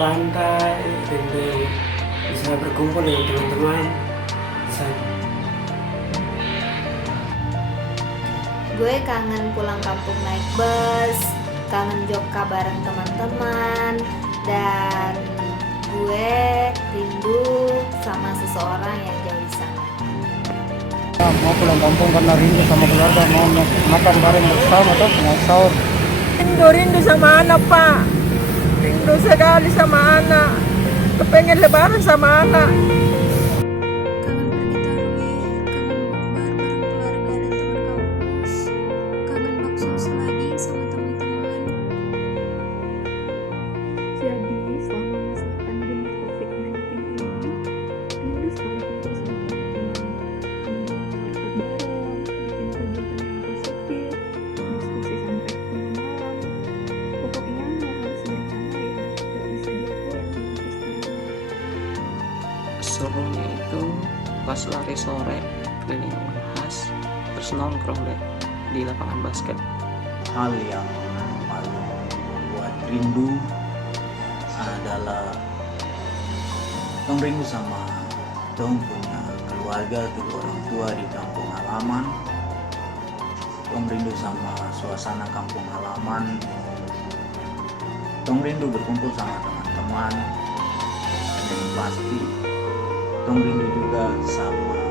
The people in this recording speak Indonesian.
pantai, rindu bisa berkumpul dengan teman-teman. Gue kangen pulang kampung naik bus, kangen jokka bareng teman-teman, dan gue rindu sama seseorang yang jauh di sana. Mau pulang kampung karena rindu sama keluarga, mau makan bareng bersama atau mau sahur. Rindu sama anak, Pak. Rindu sekali sama anak. Kepengen lebaran sama anak. Kangen pergi tarawih, kangen bukber bareng keluarga dan teman kampus, kangen bakso lagi sama teman-teman. Jadi selama masa pandemi COVID-19 ini, rindu sekali kumpul sama teman-teman. Kemudian bareng, bikin kegiatan yang positif, diskusi sampai tengah malam. Pokoknya hal-hal sederhana yang gak bisa dilakukan dengan sekarang. Serunya itu pas lari sore keliling Unhas, terus nongkrong deh di lapangan basket. Hal yang paling membuat rindu adalah tong rindu sama tong punya keluarga, kedua orang tua di kampung halaman. Tong rindu sama suasana kampung halaman. Tong rindu berkumpul sama teman-teman. Dan yang pasti tong rindu juga sama